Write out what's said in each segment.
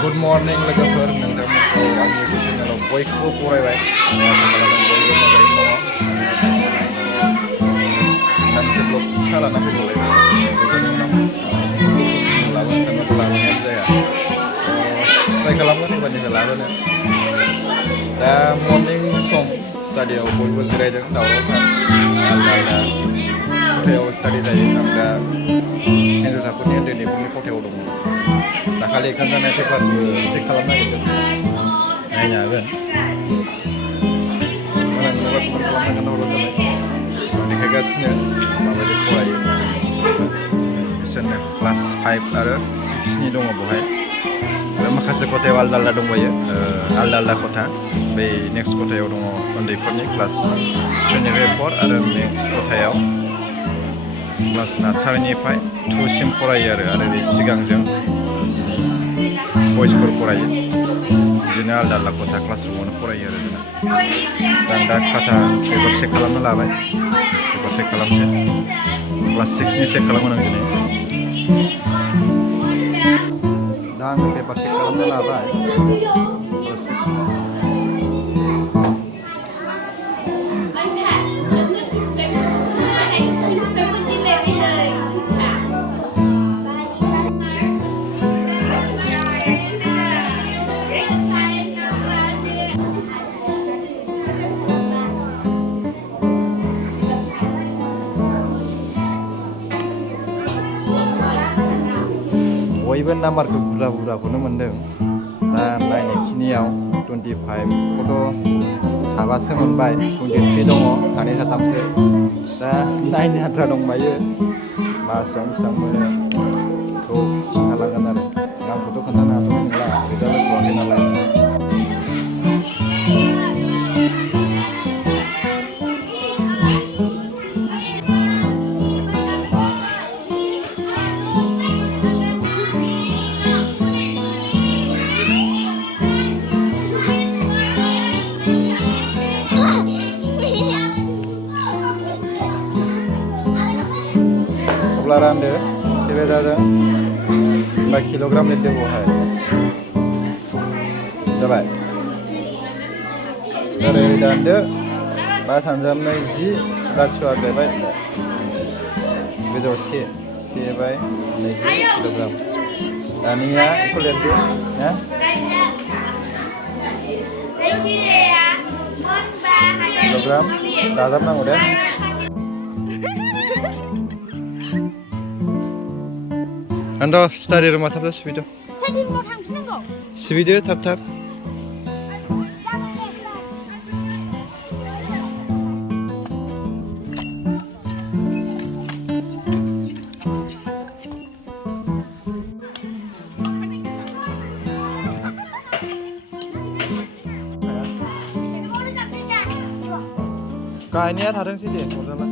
Good morning लोगोफोर नोंथांमोनखौ आंनि बे चेनेलाव बयखौबो बरायबाय आसा खालामो बयबो मोजाङैनो दङ मोनसे ब्लग फिसा लाना फैबावलायबाय बेनि उनाव लाबोनो सानबाबो लाबोनायानो जाया ट्राइ खालामगोन एबारनिफ्राय लाबोनो दा मर्निं सम स्टाडियाव बयबो जिरायदों दावरावथार आलदा आलदा खथायाव स्टाडि जायो आं दा हिन्जावसाफोरनि उन्दैफोरनि खथायाव दङ दाखालि एग्जाम जानाय पेपारबो चेक खालामनो नागिरदों नायनो हागोन मोजां मोनोबा कमेन्ट खालामना खोन्थाहरबानो जाबाय देखायगासिनो माबायदि फरायो बिसोरनो क्लास 5 आरो 6 नि दङ बेवहाय आरो माखासे खथायाव आलदा आलदा दंबायो आलदा आलदा खथा बै नेक्स्ट खथायाव दङ उन्दैफोरनि क्लास 3निफ्राय 4 आरो नेक्स्ट खथायाव क्लास नार्सारिनिफ्राय 2 सिम फरायो आरो बे सिगांजों बयसफोर फरायो बिदिनो आलदा आलदा खथा क्लासरुमावनो फरायो आरो जोंना आं दा खाथा पेपार चेक खालामनो लाबाय पेपार चेक खालामसै क्लास 6 नि चेक खालामगोन आं दिनै दा आङो पेपार चेक खालामनो लाबाय बयबो नाम्बारखौ बुरजाखौनो मोन्दों दा नायनायखिनियाव 25खौथ' साबासो मोनबाय 23 दङ सानै साथामसो दा नायनो आद्रा दंबायो मासजों बेसेबां मोनो बेखौ खोन्थालांगोन आरो नामखौथ' खोन्थानो हाथ'नाय नंला रिजाल्ट होथ'वाखै नालाय रानदो बेबो जादों बा किल'ग्राम लिरदो बेवहाय जाबाय ओरै दानदो 5 3 20 लाथिख' आग्लायबाय गोजौआव 1 बाय 20 किल'ग्राम दानिया बेखौ लिरदो ना किल'ग्राम दाजाबनांगौ दे Ando study room थाब थाब सिबिदो study room थांफिननांगौ सिबिदो थाब थाब गायनाया थादोंसै दे हरजाला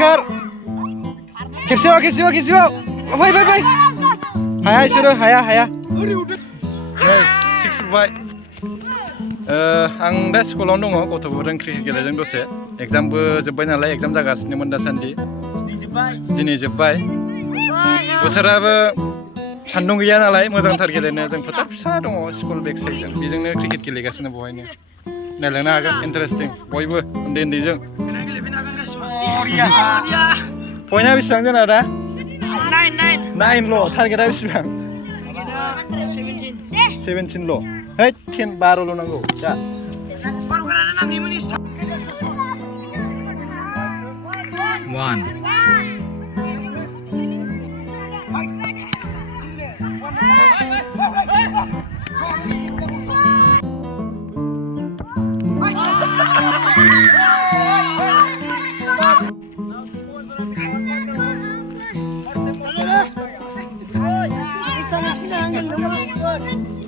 Kar Kesiwa Fai Haya suruh haya 6 बाय आं दा स्कुलावनो दङ गथ'फोरजों क्रिकेट गेलेदों दसे एग्जामबो जोब्बाय नालाय एग्जाम जागासिनोमोन दासान्दि दिनै जोब्बाय बोथोराबो सान्दुं गैया नालाय मोजांथार गेलेनो जों फोथार फिसा दङ स्कुल बेक साइडजों बेजोंनो क्रिकेट गेलेगासिनो बहायनो नायलांनो हागोन इन्टारेस्टिं बयबो उन्दैजों पइन्टआ बेसेबां जोंना दा 9 ल' टारगेटआ बेसेबां 17 ल' है 10 12 नांगौ दा One. Good.